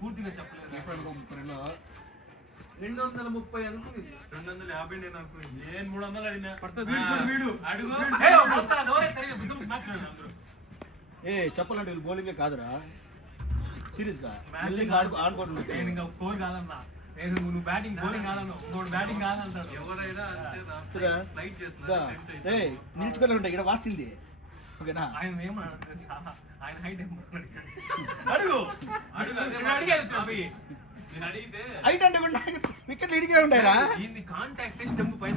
పూర్తిగా చెప్పలేదు. 230 అనుకుంది, 250 నేను అనుకున్నాను. నేను 300 అడిగినా చెప్పాలంటే వీళ్ళు బౌలింగే కాదురా, సీరియస్ గా ఆడుకుంటున్నా. స్కోర్ కాదన్నా, నువ్వు బ్యాటింగ్ బౌలింగ్ కాదన్నా, నువ్వు బ్యాటింగ్ కాదంటాడు. ఎవరైనా నిలుచుకొని ఉంటాయి ఇక్కడ వాసింది. ఓకేనా? ఆయన ఏమన్నా చాలా ఆయన హైట్ అడుగు అడిగారు. నేను అడిగితే హైట్ అంటే వికెట్లు ఇడిగే ఉంటాయరా. దీన్ని కాంటాక్ట్ స్టెంప్ పైన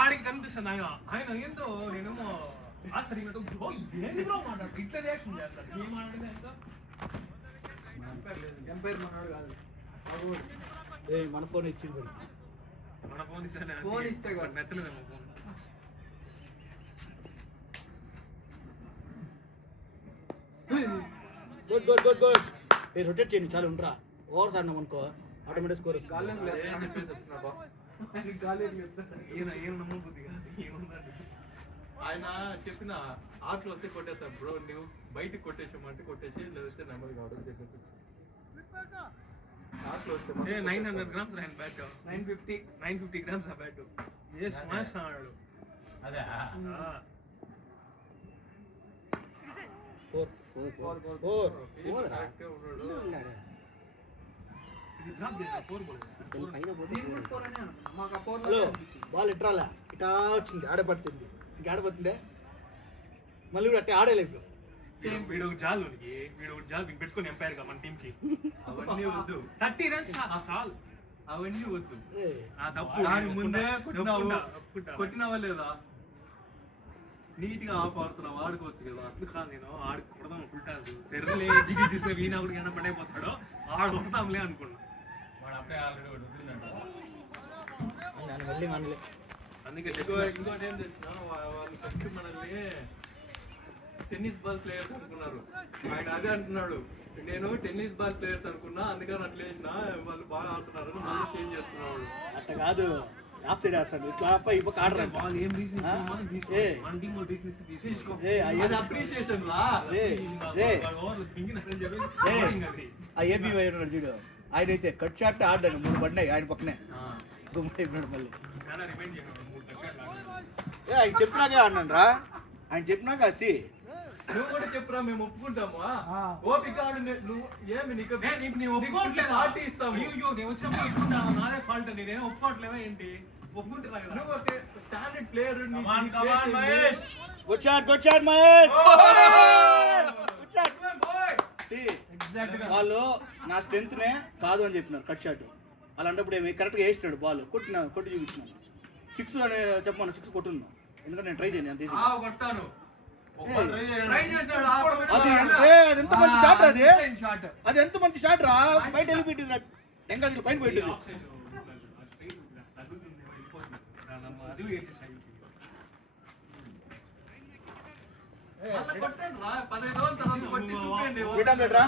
ఆడికి కనిపిస్తుంది. ఆయన ఏందో నేనేమో ఆశ్చర్యంగా మాట్లాడు ఇట్లా రియాక్షన్ చేస్తాడు. ఏం మాట్లాడితే ఎంపైర్ మనవాడు కాదు, మన ఫోన్ ఇచ్చింది. మన ఫోన్ ఇస్తే నచ్చలేదేమో phone. Good good good good. Rotate చేయండి చాలా ఉండరా. ఓవర్స్ ఆడినాం అనుకో ఆటోమేటిక్ స్కోర్. ఆయన చెప్పిన ఆటలు వస్తే కొట్టేస్తాం బ్రో, నువ్వు బయటకు కొట్టేసామంటే కొట్టేసి, లేదంటే నెమ్మది కావడం చెప్పేసి. ఆటలు వస్తే 900 grams ఆయన బ్యాట్, 950 grams ఆ బ్యాట్ ఏ స్మాష్ ఆడాడు. అదే బాల్ ఇట్రాలా ఇటా వచ్చింది, ఆడపడుతుంది. ఇంక ఆడపోతుందే మళ్ళీ కూడా అట్టే ఆడలేదు. వీడు జాల్ పెట్టుకుని ఎంపైర్ గా మన టీమ్ కి. అవన్నీ వద్దు, 30 runs చాలు. అవన్నీ వద్దు. తప్పు ముందే కొట్టినావా లేదా, నీట్ గా ఆఫ్ ఆడుతున్నావు, ఆడుకోవచ్చు కదా. అప్పుడు కాదు, నేను ఆడుకోవడం అనుకుంటాను. సరేలే జిగి తీసుకుని వీణాకుడు ఏమైనా పడైపోతాడో ఆడుకుంటాంలే అనుకున్నా. వాడు అప్పుడే ఆల్రెడీ వదులుతున్నాడు. అందుకే ఇంకోటి ఏం తెచ్చినా, వాళ్ళు ఫస్ట్ మనల్ని టెన్నిస్ బాల్ ప్లేయర్స్ అనుకున్నారు. ఆయన అదే అంటున్నాడు, నేను టెన్నిస్ బాల్ ప్లేయర్స్ అనుకున్నా, అందుకని అట్లా వేసిన వాళ్ళు బాగా ఆడుతున్నారు, మళ్ళీ చేంజ్ చేసుకున్నాడు. అట్లా కాదు, ఆఫ్ సైడ్ వేస్తాడు ఇట్లా ఆర్డర్. ఏబీ ఉన్నాడు చూడు, ఆయన అయితే కట్ షాట్ ఆడాడు, 3 పడినాయి ఆయన పక్కనే గుమ్మ అయిపోయాడు. మళ్ళీ ఆయన చెప్పినాకే ఆడినాను రా, ఆయన చెప్పినాక సి నువ్వు కూడా చెప్పురా, మేము ఒప్పుకుంటాము. ఓపిక నువ్వు ఏమి నీకు పార్టీ ఇస్తాము. నాదే ఫాల్ట్, నేనేం ఒప్పుకోవట్లేదా ఏంటి? ఒప్పుకుంటున్నా కదా, నువ్వు ఒక స్టాండర్డ్ ప్లేయర్. వాళ్ళు నా స్ట్రెంత్ నే కాదు అని చెప్పినారు కట్ షాట్. అలాంటప్పుడు ఏమి కరెక్ట్గా వేసినాడు బాల్, కొట్టి చూపించినాను. 6 అని చెప్పమన్నా, 6 కొట్టున్నాను. ఎందుకంటే నేను ట్రై చేయను అంతే. అది ఎంత మంచి షాట్ రా, అది ఎంత మంచి షాట్ రా, బయట వెళ్ళిపోయింది. టెంకాయలు పైన పెట్టింది. బ్రేడ్ ఆమ్లెట్ రా.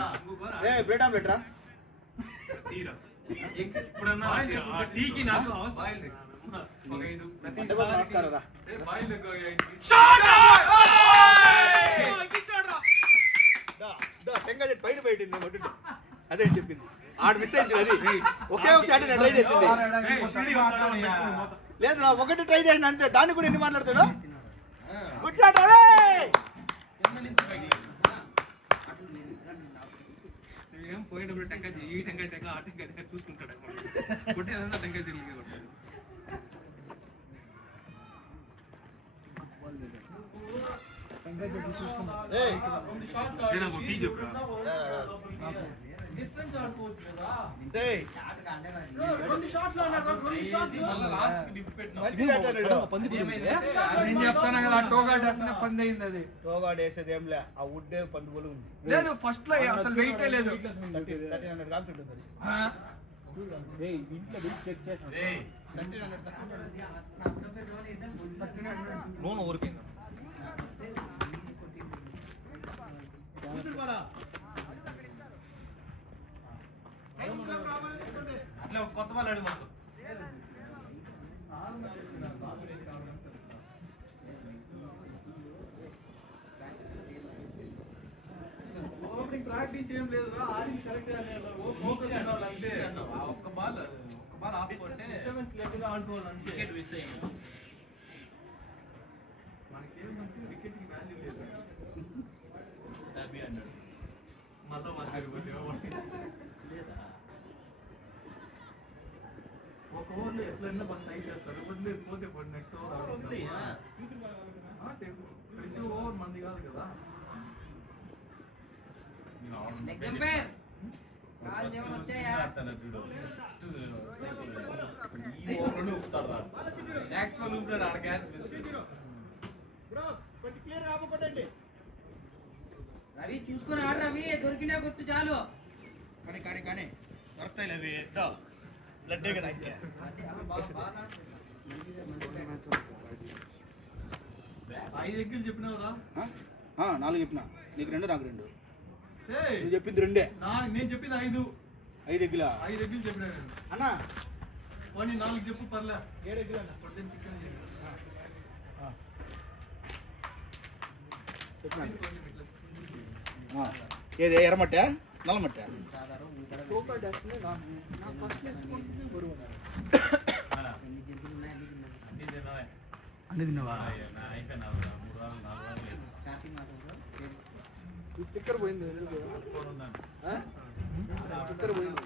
నమస్కారం రా. టెంకాయ పైన పెట్టింది, అదే చెప్పింది. ఆడ మిస్ అయింది. అది ఒకే ఒక షాట్ నేను ట్రై చేసింది. లేదు రా, ఒకటి ట్రై చేసింది అంతే. దాన్ని కూడా ఎన్ని మాట్లాడుతాడు. Good shot. పోయేటప్పుడు టెంకాయ ఈ టెంకాయ ఆ టెంకాయ చూసుకుంటాడు. కొట్టేదంతా టెంకాయ తిరిగి కొట్టాడు. టోగాడేసేది ఏం లే, ఆ వుడ్ పంది బోలు ఉంది. లేదు ఫస్ట్ లో అసలు వెయిట్ లేదు. 1300 grams ఉంటుంది. ఇంట్లో చెక్ చేస్తాను. నూనె ఊరిపోయింది. అట్లా కొత్త వాళ్ళు అడుగు ప్రాక్టీస్ ఏం లేదు ఆడింది కరెక్ట్ ఫోకస్ ఉండాలి అంతే ఒక్క బాల్ ఆపుకుంటే డిస్టర్బెన్స్ లేకుండా ఆడుకోవాలి అంతే మిస్ అయ్యింది మనకేమంటే వికెట్ కి వాల్యూ లేదు హ్యాపీ అన్నాడు మళ్ళా లేదా ఒక ఓవర్లో ఎట్లన్నా మనం ట్రై చేస్తారు వదిలేదు పోతే పడి నెక్స్ట్ ఓవర్ ప్రతి ఓవర్ మంది కాదు కదా రవి చూసుకొని ఆడు రవి దొరికినా కొట్టు చాలు కానీ దొరుకుతాయి అవి బ్లడ్డే కదా 5 ఎగ్గులు చెప్పినావురా 4 చెప్పినా నీకు 2 నాకు 2 నువ్వు చెప్పింది 2 నేను చెప్పింది 5 ఎగ్గులా 5 ఎగ్గులు చెప్పినా నేను అన్నా పోనీ 4 చెప్పు పర్లే 7 ఎగ్గులు అన్న పొద్దున్న చికెన్ ఏది ఎర్రమట్ట నల్లమట్ట అన్ని తిన్నావా స్టిక్కర్ పోయింది స్టిక్కర్ పోయింది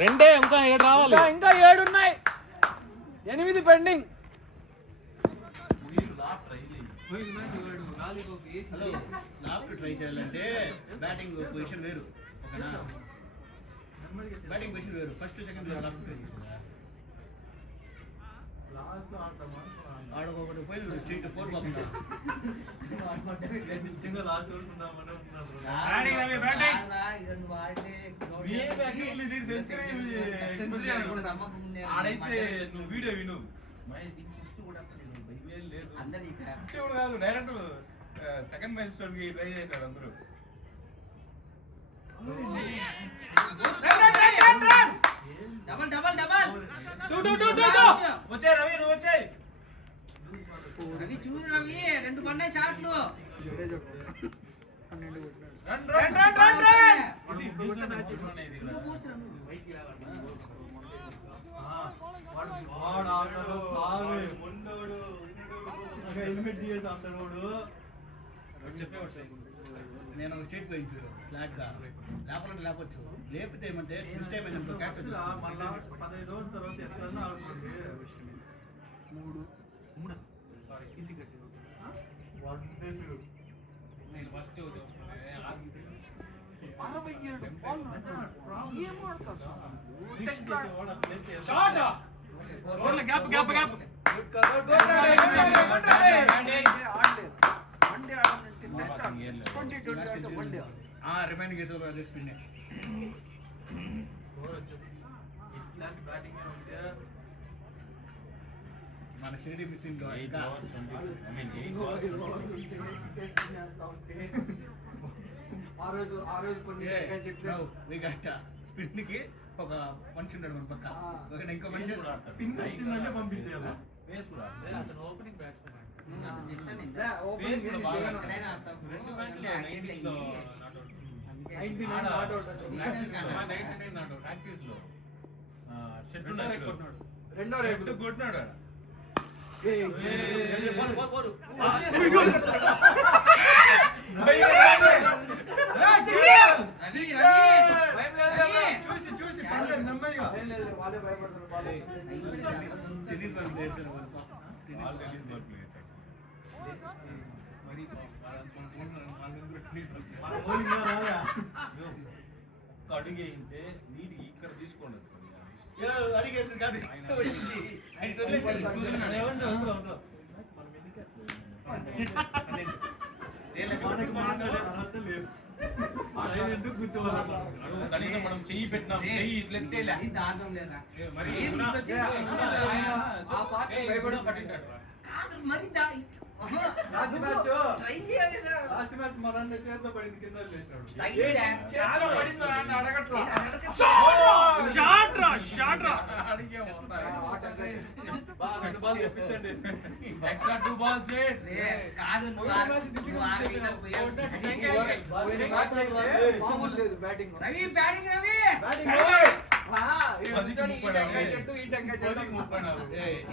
రెండే ఇంకా 7 రావాలి ఇంకా 7 ఉన్నాయి 8 పెండింగ్ లాఫ్ట్ ట్రై చేయాలంటే బ్యాటింగ్ పొజిషన్ వేరు ఓకేనా బ్యాటింగ్ పొజిషన్ వేరు ఫస్ట్ సెకండ్ లాఫ్ట్ ట్రై చేయాలి లాస్ట్ లో ఆడొకటి పోయి స్ట్రైట్ 4 బాగుందా నిజంగా లాస్ట్ వరకు ఉన్నామని ఉంటున్నారు ఆడైతే నువ్వు వీడియో విను కాదు డైరెక్ట్ సెకండ్ మైల్ స్టోన్ కి ట్రై చేశారు అందరూ వచ్చాయి రవి నువ్వు వచ్చాయి రవి చూడు రవి 2 పన్నాయి షాట్లు హెల్మెట్ తీసేసి అంటారు నేను స్టేట్ పోయించు ఫ్లాట్ గా లేపాలంటే లేపచ్చు లేపితే ఏమంటే మిస్ టైం అయినప్పుడు క్యాచ్ మళ్ళా 15 రోజుల తర్వాత ఎట్లన్నా ఆడుతుంది 3 సారీ ఈసీ కట్టి నేను ఫస్ట్ రిమైండ్ చేసే స్పిన్ ఇట్లాంటి బ్యాటింగ్ ఉంటే మన షిరిడి మిస్సింగ్ స్పిన్ కి ఒక మనిషి ఉన్నాడు మన పక్క ఇంకో మనిషి పిన్ వచ్చిందంటే పంపించేయాలి ఓపెనింగ్ బ్యాట్స్మెన్ రెండో రేపు కొట్టినాడు చూసి నెమ్మదిగా అడిగే నీటి ఇక్కడ తీసుకోండి అడిగేది కాదు కనీసం మనం చెయ్యి పెట్టినాం చెయ్యి ఇట్లెత్తే ట్రై చేయాలి సార్ లాస్ట్ మ్యాచ్ మన చేతిలో పడింది కింద లేచినాడు తగిలిందా? చేతిలో పడింది రా అని అడగట్లా. నేను అడగట్లా. షాట్ రా అడిగే మొత్తం. రెండు బాల్ తెప్పించండి Extra 2 balls made. రే, కాదు నువ్వు ఆరు మీద పోయావు. మామూలు లేదు బ్యాటింగ్. రవి బ్యాటింగ్ రవి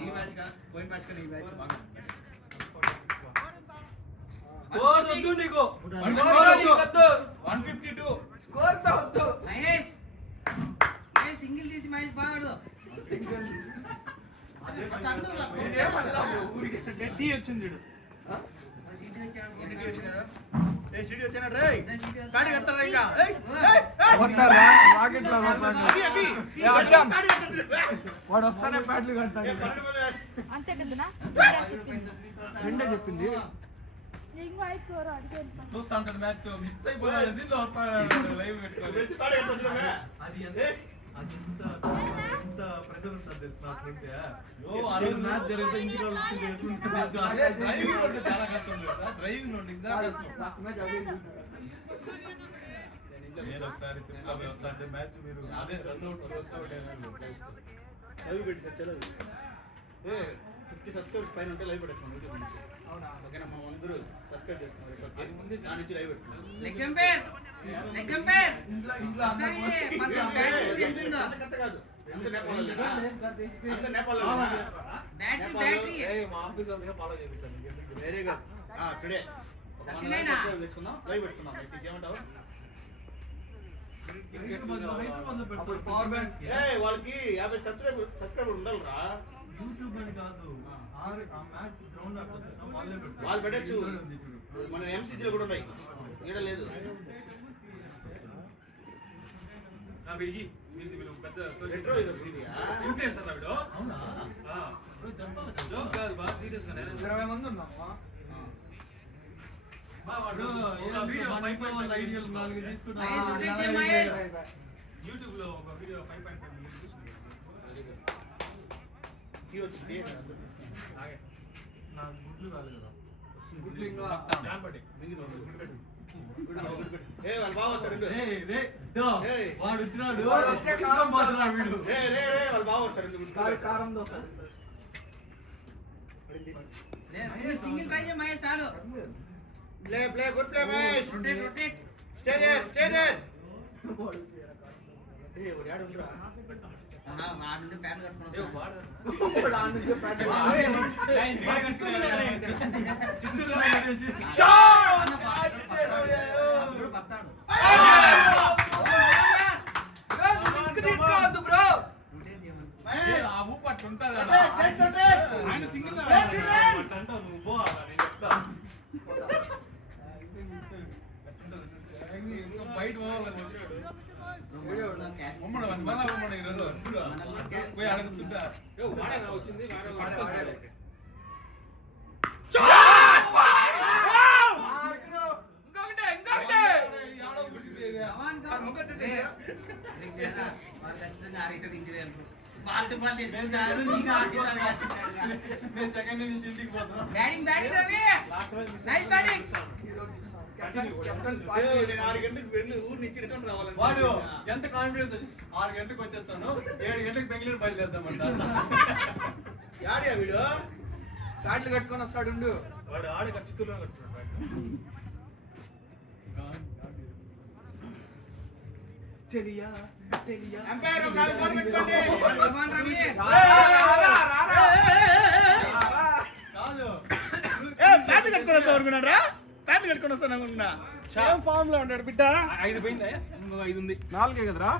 ఈ మ్యాచ్ కా పోయి మ్యాచ్ కా ఈ మ్యాచ్ బాగా స్కోర్ వద్దు నీకు 152. మహేష్ మహేష్ సింగిల్ తీసి మహేష్ బాగాడు టీ వచ్చింది చూడు సిటీ వచ్చాడు రే కాడి కడతారా ఇంకా వాడు వస్తానే బ్యాట్లు కట్టాడు. అంతే కదనా రెండే చెప్పింది. ఇంకో అయిపోరు అడిగే చూస్తా ఉంటాడు మ్యాచ్ మిస్ అయిపోయాడు. దీంట్లో వస్తాడు లైవ్ పెట్టుకోవాలి. అది ఎంత ప్రెజర్ ఉంటుంది తెలుసా ఆ రోజు మ్యాచ్ జరిగితే ఇంటికి డ్రైవింగ్ ఉంటే చాలా కష్టం తెలుసా. డ్రైవింగ్ ఉంటే ఇంకా కష్టం. నేను ఒకసారి తిరుమల వస్తా అంటే మ్యాచ్ మీరు అదే రన్అట్ లైవ్ పెట్టి చచ్చలవి 50 సబ్స్క్రైబర్స్ పైన ఉంటే లైవ్ పెట్టచ్చు యూట్యూబ్ నుంచి ఓకేనా మా అందరూ సబ్స్క్రైబ్ చేసుకున్నారు దాని నుంచి లైవ్ పెట్టుకున్నాం లెగ్ ఎంపైర్ ఒకసారి ఫస్ట్ బ్యాటింగ్ ఎంత ఉందో అంత కాదు అంత నేపాల్ బ్యాటింగ్ బ్యాటరీ మా ఆఫీస్ వాళ్ళకి ఫాలో చేయించాను వెరీ గుడ్ టుడే సబ్స్క్రైబ్ చేసుకుందాం లైవ్ పెట్టుకుందాం ఇది ఏమంటావు పవర్ బ్యాంక్ వాళ్ళకి 50 సబ్స్క్రైబర్ ఉండాలిరా యూట్యూబ్ అని కాదు ఆ మ్యాచ్ గ్రౌండ్ ఆడుతున్నాం వాళ్ళు పెట్టచ్చు మన ఎంసీజీలో కూడా ఉన్నాయి ఈడ లేదు రెట్రో ఇది సీరియా చెప్పాలి కాదు బాగా సీరియస్ గా 20 మంది ఉన్నామా. ఐడియల్ 4 తీసుకున్నా మహేష్ ఉంటే మహేష్ యూట్యూబ్ లో ఒక వీడియో 5.5 మిలియన్ చూసుకున్నాను ఈ వచ్చింది నాకు గుడ్లు రాలేదు కదా గుడ్లు ఇంకా జాంపడి వాళ్ళు బాగా వస్తారు వాడు వచ్చినాడు వాడు వచ్చే కాలం పోతున్నాడు వీడు వాళ్ళు బాగా వస్తారు కారం దోశ. సింగిల్ ట్రై చేయ మహేష్ చాలు play good play Mahesh rotate stay there వాడు యాడ్ ఉండరా మా నుండి ప్యాంట్ కట్టుకుని వాడు ఆ నుంచి బ్యాట్ తీసుకోవద్దు బ్రో. మహేష్ ఆ ఊపు అట్లా ఉంటుంది. ఆయన సింగిల్ నువ్వు పో నేను చెప్తా బయట పోవాలి. ఉమ్మడి మన ఉమ్మడి ఈరోజు పోయి అడుగుతుంటా వచ్చింది నేను సెకండ్ నుంచి ఇంటికి పోతున్నా. Batting batting Ravi nice batting నేను 6 గంటలకు వెళ్ళి ఊరు నుంచి రిటర్న్ రావాలని వాడు ఎంత కాన్ఫిడెన్స్ 6 గంటలకు వచ్చేస్తాను 7 గంటలకు బెంగళూరు బయలుదేరుతామంట యాడియా వీడు బ్యాట్లు కట్టుకొని వస్తాడు ఉండు. వాడు ఆడ ఖచ్చితంగా కట్టుకున్నాడు ఎంపైర్ ఒక కాల్ పెట్టుకోండి కమాన్ రవి కాదు ప్యాంట్ కట్టుకొని వస్తావు అనుకున్నారా ప్యాంట్ కట్టుకొని వస్తాను అనుకున్నా సేమ్ ఫామ్ లో ఉన్నాడు బిడ్డ. 5 పోయిందా ఇంకో 5 ఉంది 4 కదరా.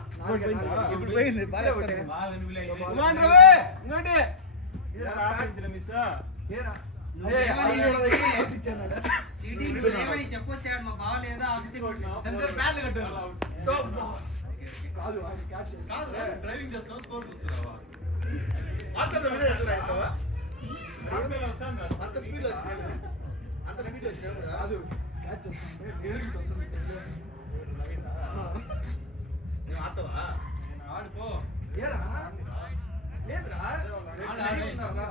ఇప్పుడు పోయింది బాగా బాగా విలువలే కుమార్ రవి ఇంకోటి నువ్వేమని చెప్పొచ్చాడు మా బావ లేదా ఆఫీస్ బ్యాట్లు కట్టారు కాదు అది క్యాచ్ చేసి కాదు డ్రైవింగ్ చేసుకుని స్కోర్ చూస్తున్నావా వాట్సాప్ లో మెసేజ్ ఎట్లా రాస్తావా వస్తాను అంత స్పీడ్ లో వచ్చింది అంత స్పీడ్ లో వచ్చింది కాదు క్యాచ్ చేస్తుంటే ఎదురుకి వస్తుంది. నువ్వు ఆడతావా నేను ఆడుకో ఏరా లేదురా ఉన్నావుగా.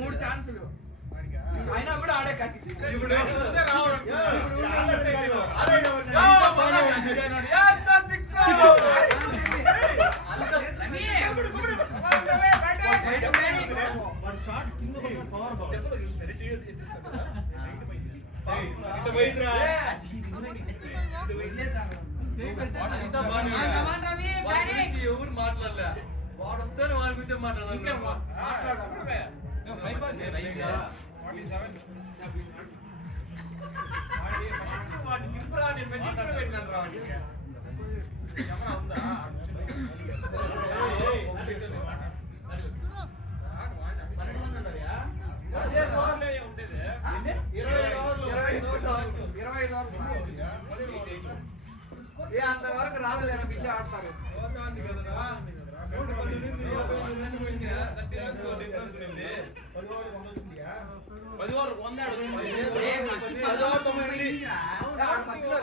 మూడు ఛాన్సులు అయినా కూడా ఆడే కత్తి ఇప్పుడు ఎవరు మాట్లాడలే వాడు వస్తే వాడి గురించి మాట్లాడాలి అంతవరకు రాదులేరా బిల్లు ఆడతారు మధ్యలో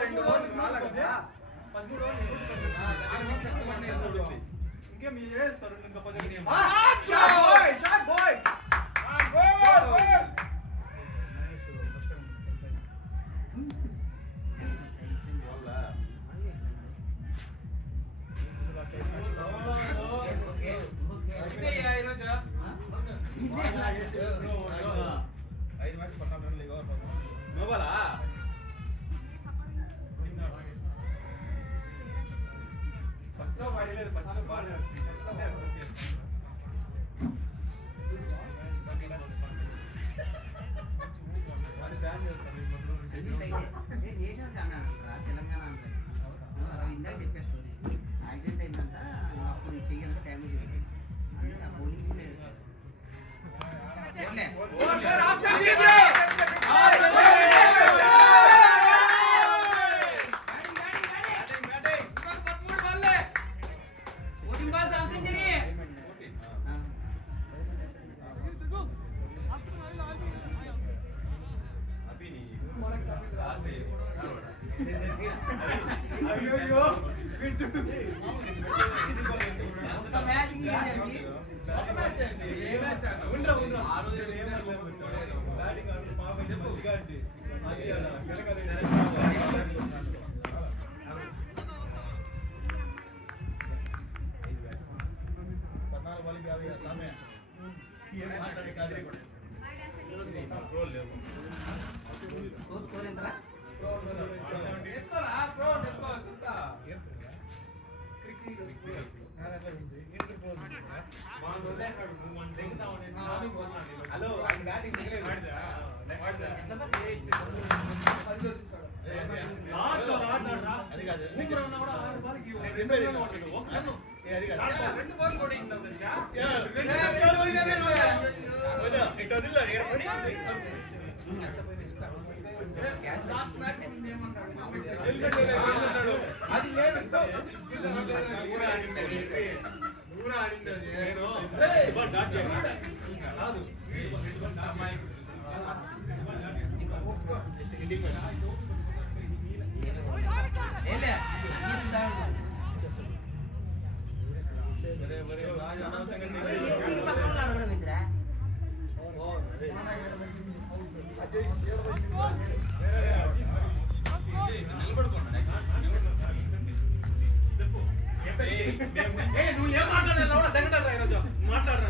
2 ఓవర్లు రాలే కదా ఇంకేం చేస్తారు ఇంకా 10 షాట్ బాయ్ తెలంగాణ ఇందాక చెప్పేస్తుంది యాక్సిడెంట్ అయిందంట అప్పుడు చెయ్యంతా డ్యామేజ్ అయింది అంటే ఆ పోలీసు స్కోర్ ఎంతరా నువ్వు ఏం మాట్లాడాలి తగ్గదా ఈరోజు మాట్లాడరా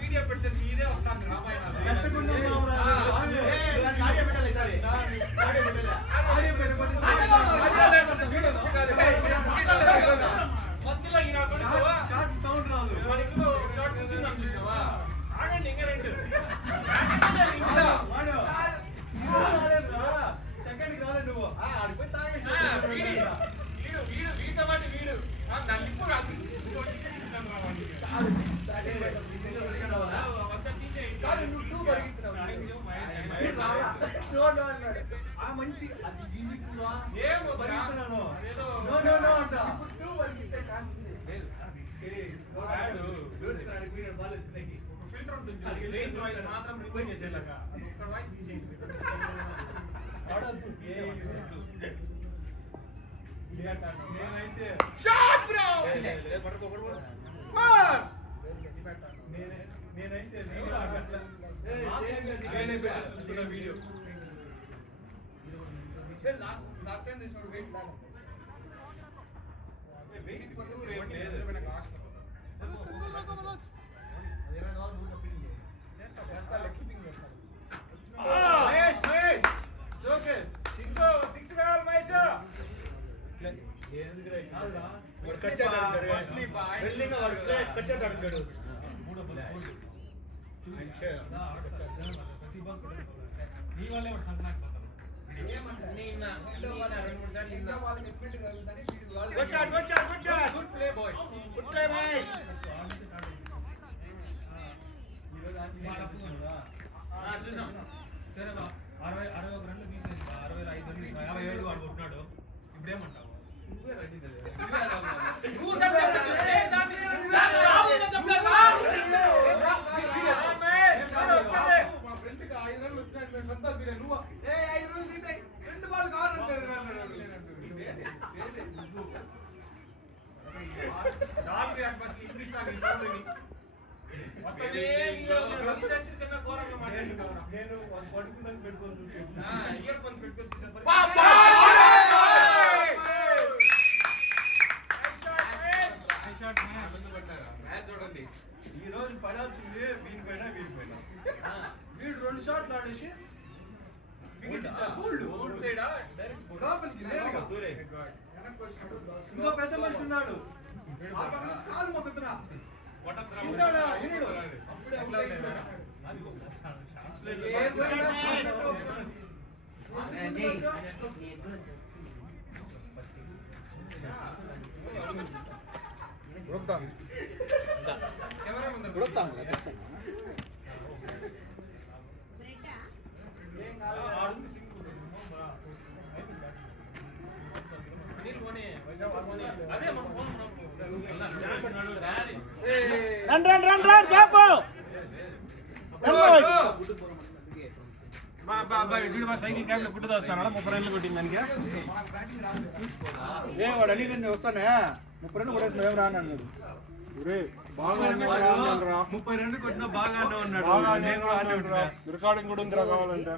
వీడియో పెడితే మీరే వస్తాను సౌండ్ రాదు ఆగండి ఇంకా 2 సెకండ్ రాలేదు నువ్వు ఆడిపోయి తాగేసి వీడితో పాటు వీడు నన్ను ఇప్పుడు ఆ మనిషి అది ఈజీ కూడా ఏమో పరిగెత్తున్నాను ఏదో నో అంట ఫిల్టర్ ఉంటుంది చేంజ్ వాయిస్ మాత్రం రిక్వెస్ట్ చేసేలాగా ఒక్క వాయిస్ తీసేయండి నేనైతే షాట్ బ్రో పట్టుకో పెట్టేసి చూసుకున్న వీడియో. లాస్ట్ టైం తీసినప్పుడు వెయిట్ లాగా మహేష్ మహేష్ జోకర్ 6 కావాలి మహేష్. వాడు కట్ చేద్దాడు వెల్లింగ్ వాడు కట్ చేద్దాడు నీ వల్లే వాడు సంకనాకి పోతాడు. Good shot good shot good shot good play boy good play Mahesh సరే బా 61 రన్లు తీసేసి 65 రన్లు 55 వాడు కొట్టినాడు. ఇప్పుడు ఏమంటావు? నువ్వు దాన్ని రాబోయే చెప్పలేదా మా ఫ్రెండ్ కి 5 రన్లు వచ్చినట్టు నేను సంతా ఫీల్ నువ్వు 5 రన్లు తీసేయ్ 2 బాల్ కావాలంటే doll react bus English song ఈ సౌండ్ ని మొత్తమే రవిశాస్త్రి కన్నా ఘోరంగా మాట్లాడుతున్నాను. నేను పడుకున్నాక పెట్టుకొని చూస్తాను. ఇయర్ ఫోన్స్ పెట్టుకొని చూసాను. మ్యాచ్ చూడండి. ఈ రోజు పడాల్సింది వీనిపైన వీనిపైన. వీడు 2 షాట్లు ఆడేసి ఇంకో పెద్ద మనిషి ఉన్నాడు. ఆ పక్కన కాలు మొక్కుతున్నా run run run run gap cycle cab లో పుట్టుదా వస్తాను 30 రన్లు కొట్టింది దానికి. ఏ వాడు అడిగింది వస్తానే 30 రన్లు కొట్టేసి ఏం రాను బాగా 30 రన్లు కొట్టినా బాగానే ఉన్నాడు. రికార్డింగ్ కూడా ఉందిరా కావాలంటే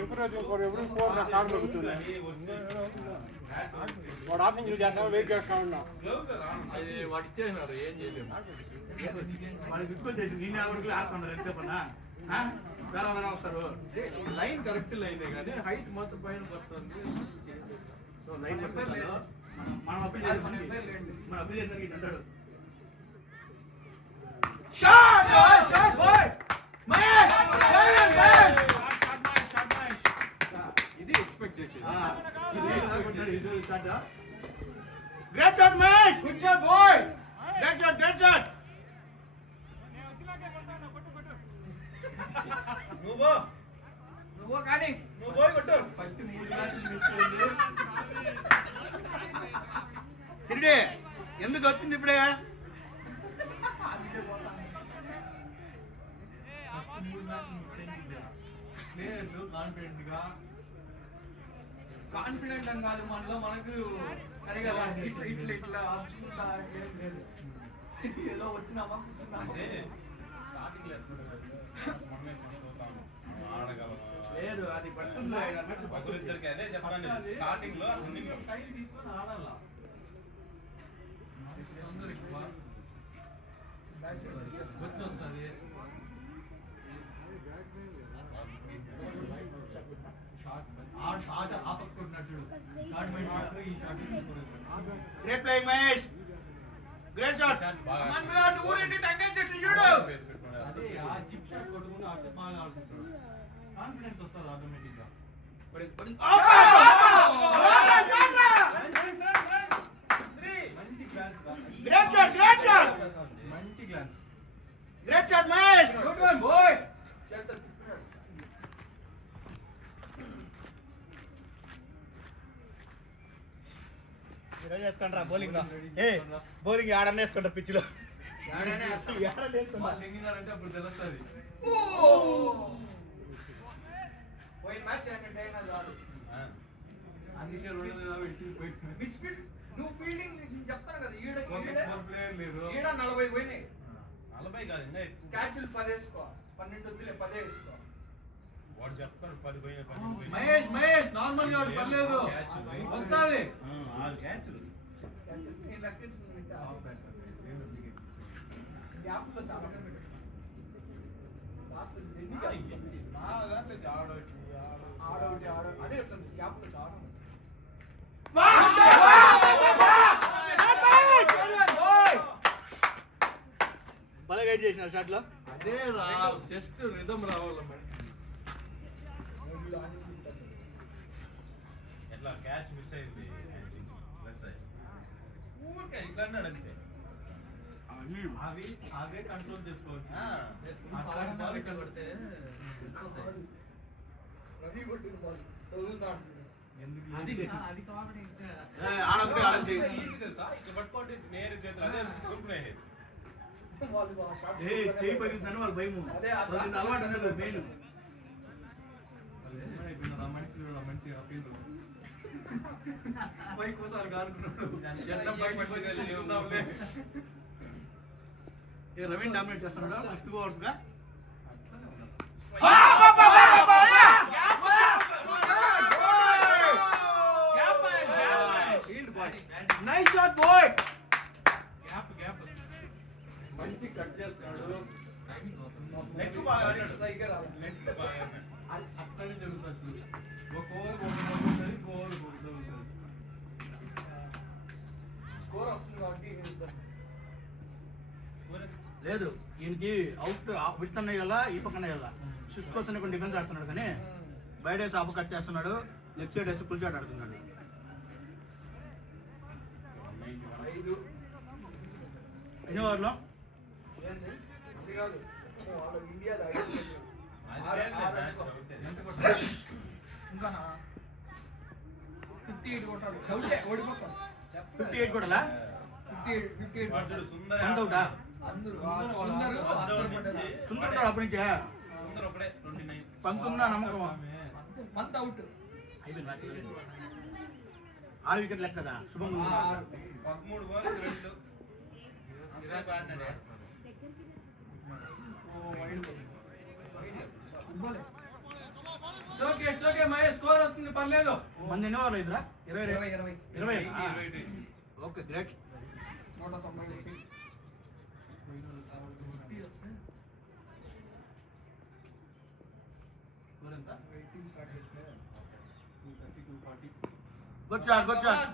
ఎంకరేజ్ ఎప్పుడు ఫోర్ నా కార్ దొరుకుతుంది వాడు ఆఫింగ్ చేస్తాను వెయిట్ చేస్తా ఉన్నా వాడు ఇచ్చేసినాడు ఏం చేయలేము. వాడికి గుర్తుకొచ్చేసి నేనే ఆవిడకి ఆడుతున్నారు ఎంతసేపన్నా వేరే వస్తారు లైన్ కరెక్ట్ లైన్ కానీ హైట్ మాత్రం పైన పడుతుంది. లైన్ పట్టుకుంటారు మనం అప్పీల్ చేసి మన అప్పీల్ చేసి ఇటు అంటాడు షాట్ షాట్ బాయ్ మహేష్ ఇది ఎక్స్పెక్ట్ చేసేది. Great shot Mahesh good shot boy. Great shot great shot నువ్వు కానీ నువ్వు పోయి కొట్టు. ఫస్ట్ 3 మ్యాచ్లు మిస్ అయింది. తిరిగి ఎందుకు వచ్చింది ఇప్పుడే లేదు కాన్ఫిడెంట్ గా కాన్ఫిడెంట్ అని కాదు మనలో మనకు సరిగా ఇట్లా ఇట్లా ఇట్లా చూస్తా ఏం లేదు ఏదో వచ్చినామా కూర్చున్నామా స్టార్టింగ్ లేదు అది పడుతుంది అదే చెప్పండి. స్టార్టింగ్ లో టైం తీసుకొని ఆడాలా వచ్చొస్తుంది. షాట్ ఆపట్టుకుంటున్నాడు చూడు. థర్డ్ మైండ్ షాట్ ఈ shot great playing Mahesh great shot ఊరేంటి టంగే చెట్లు చూడు అదే ఆ చిప్ షాట్ కొట్టుకుని ఆడితే బాగా ఆడుకుంటాడు. కాన్ఫిడెన్స్ వస్తుంది ఆటోమేటిక్ గా. మంచి glance great shot great shot మంచి glance. Great shot Mahesh good one boy. ఈరోజు వేసుకుంటారా బౌలింగ్ ఏ బౌలింగ్ ఆడనే వేసుకుంటా పిచ్ లో లింగినారంటే అప్పుడు తెలుస్తుంది. పోయిన మ్యాచ్ ఏంటంటే అయినా చాలు అందుకే మిస్ఫీల్డ్ నువ్వు ఫీల్డింగ్ చెప్తాను కదా ఈడ ప్లేయర్ లేరు. ఈడ 40 పోయినాయి 40 కాదు ఇంకా ఎక్కువ. క్యాచ్లు 10 వేసుకో 12 వద్దులే 10 వేసుకో మహేష్ నార్మల్ గా పర్లేదు వస్తాది నేను లెక్కించుకుని గ్యాప్లో చాలా ఆడవుటి అదే చెప్తాను గ్యాప్లో చాలా బాగా గైడ్ చేసినారు షాట్లో. అదే జస్ట్ రిథమ్ రావాలి ఎట్లా క్యాచ్ మిస్ అయింది ప్లస్ అయ్యి ఊరికే ఇట్లా అన్నాడు అంతే అవే కంట్రోల్ చేసుకోవచ్చు కొడితే రవి కొట్టిన బాల్ తగులుతాడు అది కావాలి ఆడొకటి ఆడొకటి. ఈజీ తెలుసా ఇట్లా పట్టుకోండి నేరు చేతులు అదే కొనుక్కునే వాళ్ళు ఆ షాట్ చెయ్యి పగిలిందని వాళ్ళ భయము. అదే ఆ వాళ్ళకి ఇంత అలవాటు ఉండదు మెయిన్. మంచి అప్పీలు పైకి ఒకసారి కానుకున్నాడు ఎట్లా బయటకు వచ్చి చెప్తాంలే. రవీన్ డామినేట్ చేస్తున్నాడు ఫస్ట్ 2 అవర్స్ గా. Nice shot boy. గ్యాప్ మంచి కట్ చేస్తాడు. నెక్స్ట్ బాగా ఆడాడు స్ట్రైకర్ నెక్స్ట్ బాగా ఆడాడు. అట్లనే జరుగుతుంది. ఒక ఓవర్ ఉంటుంది ఓవర్ ఉంటుంది. స్కోర్ వస్తుంది కాబట్టి లేదు ఈయనకి అవుట్ విట్ అన్న వేయాలా ఈ పక్కన వేయాలా. 6 కోసం కొన్ని డిఫెన్స్ ఆడుతున్నాడు కానీ బయట వేసి ఆపు కట్ చేస్తున్నాడు. లెఫ్ట్ సైడ్ వేసి ఫుల్ షాట్ ఆడుతున్నాడు. 5 ఎన్ని ఓవర్లో ఏంది అది కాదు వాళ్ళు ఇండియా అది లేదు మ్యాచ్ అవుతే ఇంకా 58 కొట్టాడు డౌటే ఓడిపోతాడు 58 కూడా 58 వాడు సుందర వన్ అవుటా. అందరూ సుందరు అక్షర్ పడ్డారు సుందర్ అప్పటి నుంచే సుందర ఒకడే 29 పంతున్న నమ్మకం. మంత్ అవుట్ అయిపోయింది మ్యాచ్. 6 వికెట్ లెక్క కదా శుభం. 13 బాల్ 2 సిరాజ్ ఆడినాడే ఓకే మహేష్ స్కోర్ వస్తుంది పర్లేదు. మంది ఎన్ని ఓవర్లు అయిందిరా? 20 20 20 okay great. 190 good shot good shot.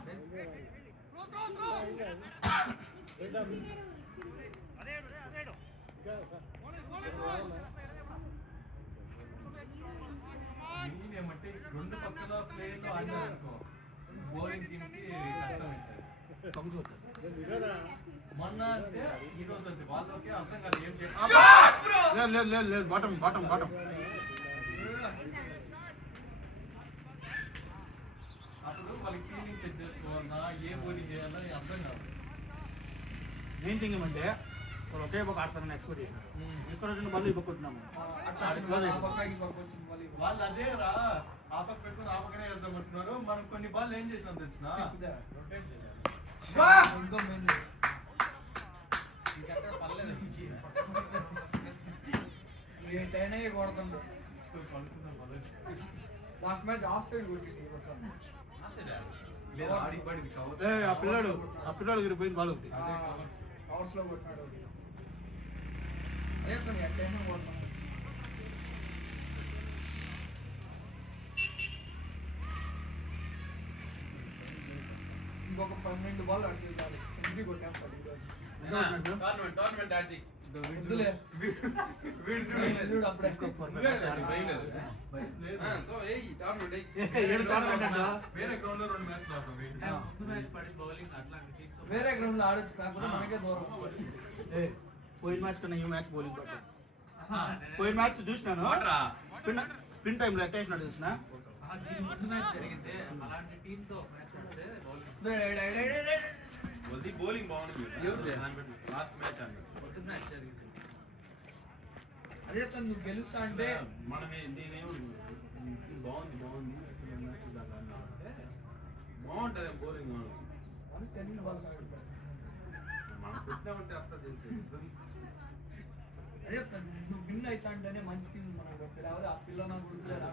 ఏమంటే రెండు పక్కల ప్లేయర్లు ఆడినారనుకో బౌలింగ్ టీమ్ కి కష్టం అవుతుంది. మొన్న అంటే ఈ రోజు అంటే వాళ్ళకి అర్థం కాదు ఏం చేయాలి. లేదు లేదు లేదు బాటం బాటం బాటం. అప్పుడు వాళ్ళకి ఫీలింగ్ సెట్ చేసుకోవాలన్నా ఏ బౌలింగ్ చేయాలన్నా అర్థం కాదు. మెయిన్ థింగ్ ఏమంటే వాళ్ళు ఒకే పక్క ఆడతారని ఎక్స్పెక్ట్ చేసినారు. ఇక్కడ వచ్చిన బళ్ళు ఈ పక్క కొట్టినాము. వాళ్ళు అదే రా ఆ పక్క పెట్టుకుని ఆ పక్కనే వేద్దామంటున్నారు. మనం కొన్ని బాల్ ఏం చేసినాం తెలిసిన ఇంకో మెయిన్ ఇంకెక్కడ పర్లేదు ఏంటైనా కొడుతుండ్రు లాస్ట్ మ్యాచ్ ఆఫ్ సైడ్ కొట్టింది లేదా ఆడికి పడింది కావచ్చు. ఆ పిల్లాడు విరిపోయింది బాల్ ఒకటి. అవర్స్ లో కొట్టినాడు అదే పని ఎట్టైనా కొడతాం. ఇంకొక 12 బాల్ అడిగినారు సెంచరీ కొట్టాం 10 టోర్నమెంట్ ఆడి వద్దులే వీడు చూడు అప్పుడే సో ఏయ్ టోర్నమెంట్ ఏడు టోర్నమెంట్ అంట. వేరే గ్రౌండ్ లో 2 మ్యాచ్ ఆడతాం. వేరే గ్రౌండ్ లో ఆడొచ్చు కాకపోతే మనకే దూరం పోయిన మ్యాచ్ కన్నా ఈ మ్యాచ్ బౌలింగ్ బెటర్. పోయిన మ్యాచ్ చూసినాను స్పిన్ టైంలో ఎట్ట వేసినాడు తెలిసిన. బౌలింగ్ బాగుంది లాస్ట్ మ్యాచ్ అన్నాడు అదే తను నువ్వు గెలుస్తా అంటే మనమే నేనేమో బాగుంది మ్యాచెస్ దాకా అంటే బాగుంటుంది బౌలింగ్ మనకి 10 బాల్ కాబట్టి మనం పెట్టినామంటే అర్థం తెలుసు అదే నువ్వు విన్ అవుతా అంటేనే మంచి టీం మనకు లేకపోతే ఆ పిల్ల నాకు గుర్తులేదా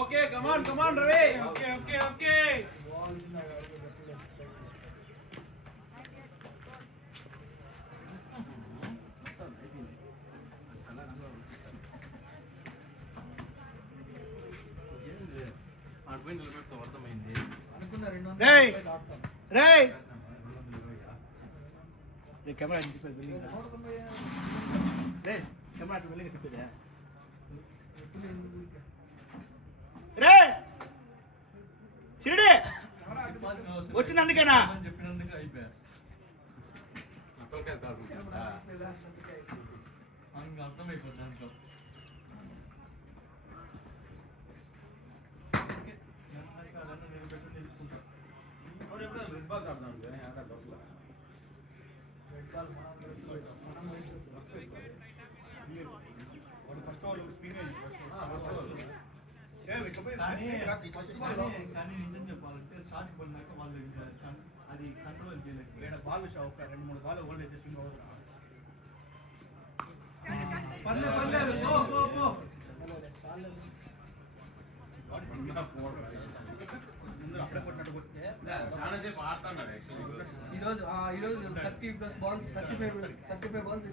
ఓకే కమాన్ రవి. ఓకే అర్థమైంది. అనుకున్న రేయ్ 200 రేయ్ దాటుతాం. కెమెరా రే కెమెరా అటు వెళ్ళి తిప్పేదే రే సిరిడి వచ్చింది అందుకేనా చెప్పినందుకు అయిపోయా. అసలుకే కాదు. అర్థమైపోతుంది దాంట్లో. కానీ నిజం చెప్పాలంటే షార్ట్ పడినాక వాళ్ళు ఇంకా అది కంట్రోల్ చేయలేదు. బాల్ ఒక 2-3 బాల్ ఓల్డ్ అయితే స్వింగ్ అవుతుంది. అప్పుడే కొట్టినట్టు కొట్టితే చాలాసేపు ఆడుతున్నాడు ఈ రోజు 30+ బాల్స్ 35 బాల్స్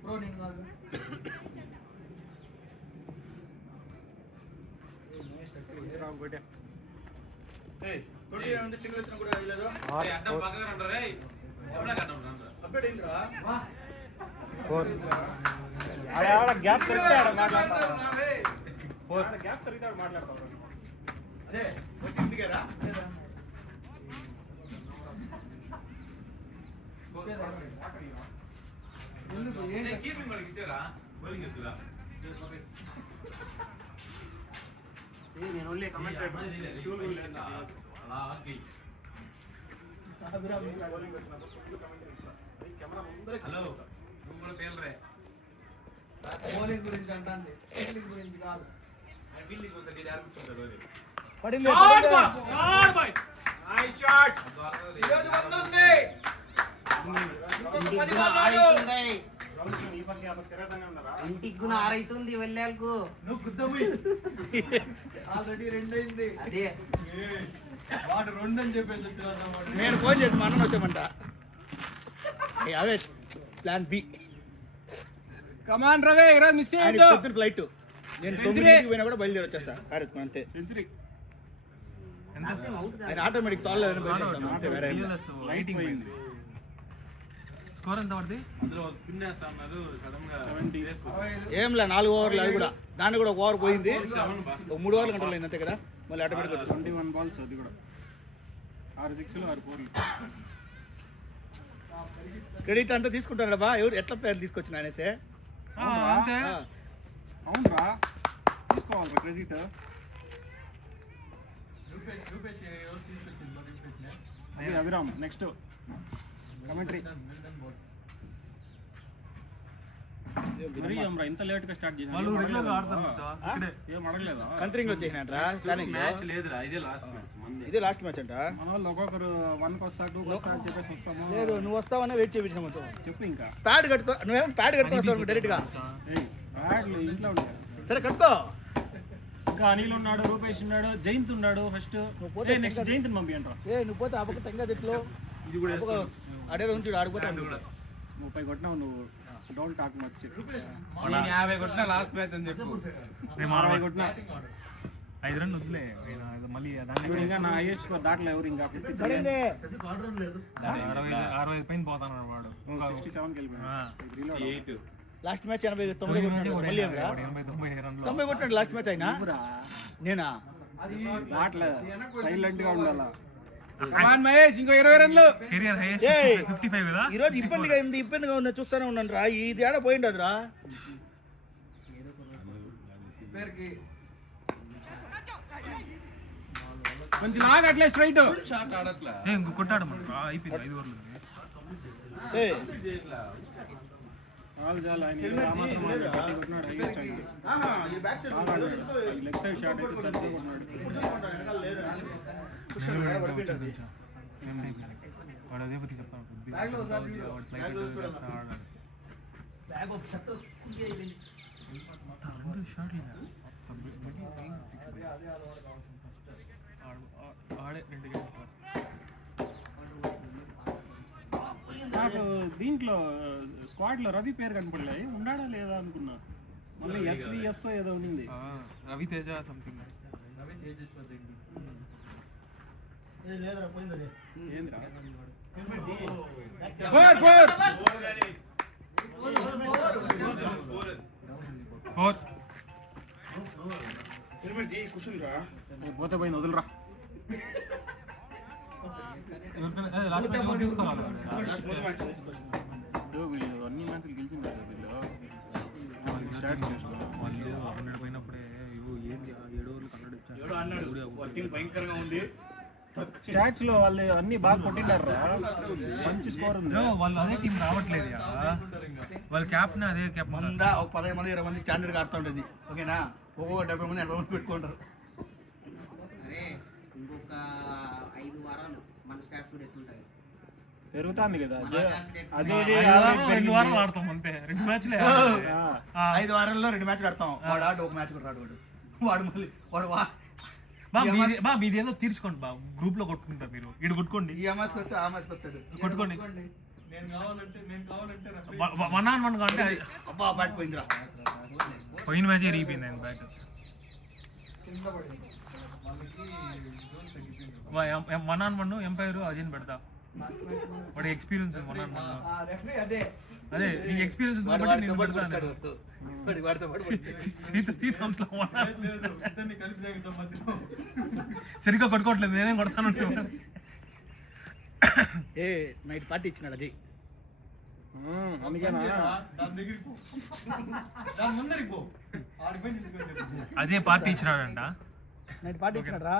ప్రో నేను కాదు సింగిల్ ఇచ్చిన కూడా లేదు. అడ్డం పక్కన రండి రే ఎవడా కట్టం రండి అప్డేట్ అయిందిరా. గ్యాప్ తిరిగితే మాట్లాడతాడు. అదే వచ్చి ఇంటికేరా ఎందుకు ఏంటి కీపింగ్ వాళ్ళకి ఇచ్చారా బౌలింగ్ ఎత్తురా నేను ఓన్లీ అలా ఆగి అభిరామ్ హలో నువ్వు కూడా పేలరే బౌలింగ్ గురించి అంటాంది ఫీల్డింగ్ గురించి కాదు ఫీల్డింగ్ కోసం నేను ఆడుకుంటాడు రోజు పడింది నైస్ షాట్. ఈ రోజు వందుంది ఇంకొక 10 బాల్ ఆడు ఈ పక్క తిరగతంగా ఉన్నారా? ఇంటికి కూడా 6 అవుతుంది వెళ్ళాలకు. నువ్వు గుద్దపోయి ఆల్రెడీ 2 అయింది అదే వాడు 2 అని చెప్పేసి వచ్చిన నేను ఫోన్ చేసి మా అన్న వచ్చామంట. అవే ప్లాన్ బి. కమాన్ రవి ఈరోజు మిస్ చేయొద్దు. పొద్దున ఫ్లైట్ నేను 9 పోయినా కూడా బయలుదేరి వచ్చేస్తా కార్యక్రమం అంతే. సెంచరీ ఆయన ఆటోమేటిక్ తాళ్ళు అంతే వేరే ఏం లేదు. లైటింగ్ పోయింది. స్కోర్ ఎంత పడింది? అందులో స్పిన్ వేస్తా ఉన్నారు సడన్ గా ఏంలే 4 ఓవర్లు అది కూడా దాన్ని కూడా ఒక ఓవర్ పోయింది. ఒక 3 ఓవర్లు కంట్రోల్ అయింది అంతే కదా. మళ్ళీ ఆటోమేటిక్ వచ్చేస్తుంది. 21 బాల్స్ అది కూడా 6 6లు 6 4లు. క్రెడిట్ అంతా తీసుకుంటాడు బా. ఎవరు ఎట్లా ప్లేయర్ తీసుకొచ్చిన అనేసే అంతే. అవునరా తీసుకోవాలి క్రెడిట్. రూపేష్ ఎవరు తీసుకొచ్చింది రూపేష్ అది అభిరామ్ నెక్స్ట్ కమెంటరీ. మరి అమ్రా ఇంత లేట్ గా స్టార్ట్ వాళ్ళు రెగ్యులర్ గా ఆడతారు ఆ? ఇక్కడే. ఏం అడగలేదా? కంట్రింగ్ వచ్చేసినట్రా ప్లానింగ్ మ్యాచ్ లేదురా ఇదే లాస్ట్ మ్యాచ్ మంది ఇదే లాస్ట్ మ్యాచ్ అంట. మన వాళ్ళు ఒక్కొక్కరు 1కి వస్తా 2కి వస్తా అని చెప్పేసి వస్తాము. లేదు నువ్వు వస్తావనే వెయిట్ చేయించాము. చెప్పు ఇంకా ప్యాడ్ కట్టుకో. నువ్వేం ప్యాడ్ కట్టుకొని వస్తావు డైరెక్ట్ గా. బ్యాడ్లు ఇంట్లో ఉంటాయి. సరే కట్టుకో. ఇంకా అనిల్ ఉన్నాడు, రూపేష్ ఉన్నాడు, జయంత్ ఉన్నాడు. ఫస్ట్ నెక్స్ట్ జయంత్ పంపియండి రా. నువ్వు పోతే అప్పక తెంగా చెట్లు ఇది కూడా అడేది ఉంచుడు ఆడిపోతా. 30 కొట్టినావు నువ్వు. Don't talk much. నేను 50 కొట్టినా లాస్ట్ మ్యాచ్ అని చెప్పు. నేను 60 కొట్టినా 5 రన్ వదిలే మళ్ళీ ఇప్పుడు ఇంకా నా హైయెస్ట్ స్కోర్ దాంట్లో ఎవరు ఇంకా 65 పైన పోతాను వాడు 67కి వెళ్ళిపోయాడు. లాస్ట్ మ్యాచ్ 89 కొట్టినాడు మళ్ళీ ఏమరా 90 కొట్టినాడు లాస్ట్ మ్యాచ్ అయినా నేనా దాంట్లో సైలెంట్ గా ఉండాలా. కమాన్ మహేష్ ఇంకో 20 రన్లు. కెరియర్ హైయెస్ట్ 55 కదా. ఈ రోజు ఇబ్బందిగా ఉంది చూస్తానే ఉన్నాను రా. ఇది ఆడ పోయింది అదిరా. పేరుకి మంచి లాగ్ అట్లే స్ట్రైట్. షాట్ ఆడట్లా. ఇంకో కొట్టాడు అయిపోయింది 5 ఓవర్లు. చాలు చాలు ఆయన ఏదో రామాత్రం కొట్టినాడు హైయెస్ట్ అయింది. లెగ్ సైడ్ షాట్ అయితే సరిగ్గా కొట్టినాడు. వాడు అదే పத்தி చెప్తాను. బ్యాగ్లో ఒకసారి చూడు. ఆడే 2 గంటలు. నాకు దీంట్లో స్క్వాడ్ లో రవి పేరు కనపడలే. ఉన్నాడా లేదా అనుకున్నా. మళ్ళీ ఎస్విఎస్ ఏదో ఉంది. రవితేజ సంథింగ్. ఏంద్రా 4 పోతే పోయింది వదులురా. లాస్ట్ మ్యాచ్ తీసుకోవాలి. వీళ్ళు అన్ని మ్యాచ్లు గెలిచింటారు వీళ్ళు. స్టార్ట్ చేసిన వాళ్ళు 100 పోయినప్పుడే ఏంటి 7 ఓవర్లు 100 ఇచ్చారు. భయంకరంగా ఉంది. స్టాట్స్ లో వాళ్ళు అన్ని బాగా కొట్టిండారు. మంచి స్కోర్ ఉంది. వాళ్ళు అదే టీం రావట్లేదు. వాళ్ళ క్యాప్టెన్ అదే క్యాప్టెన్. ముందా ఒక 15 మంది 20 మంది స్టాండర్డ్ ఆడుతూ ఉండేది. ఓకేనా ఒక్కొక్క 70 మంది 80 మంది పెట్టుకుంటారు. అరే ఇంకొక 5 వారాలు మన స్టాఫ్ కూడా ఎట్లుంటాయి. పెరుగుతుంది కదా. అజయ్ 2 వారాలు ఆడతాం అంతే. 2 మ్యాచ్లే. 5 వారాల్లో 2 మ్యాచ్లు ఆడతాం. వాడు ఆడు ఒక మ్యాచ్ కూడా రాడు. వాడు మళ్ళీ మీది ఏదో తీర్చుకోండి బా. గ్రూప్ లో కొట్టుకుంటారు మీరు. ఇటు కొట్టుకోండి. ఈ మ్యాచ్కి వస్తే ఆ మ్యాచ్కి వస్తాడు. కొట్టుకోండి. నేను కావాలంటే 1 on 1 కంటే అబ్బా బ్యాట్ పోయిందిరా. పోయిన మ్యాచ్ ఇరిగిపోయింది ఆయన బ్యాట్. కింద పడింది. 1 on 1 ఎంపైర్ అజయ్ పెడతా. వాడి ఎక్స్పీరియన్స్ 1 on 1 ఆ రెఫరీ అదే అదే నీకు ఎక్స్పీరియన్స్ ఉంది కాబట్టి నేను పెడతాను. సరిగ్గా కొట్టుకోవట్లేదు. నేనేం కొడతాను. ఏ నైట్ పార్టీ ఇచ్చినాడు అది. అందుకేనా అదే పార్టీ ఇచ్చినాడంట. నైట్ పార్టీ ఇచ్చినాడు రా.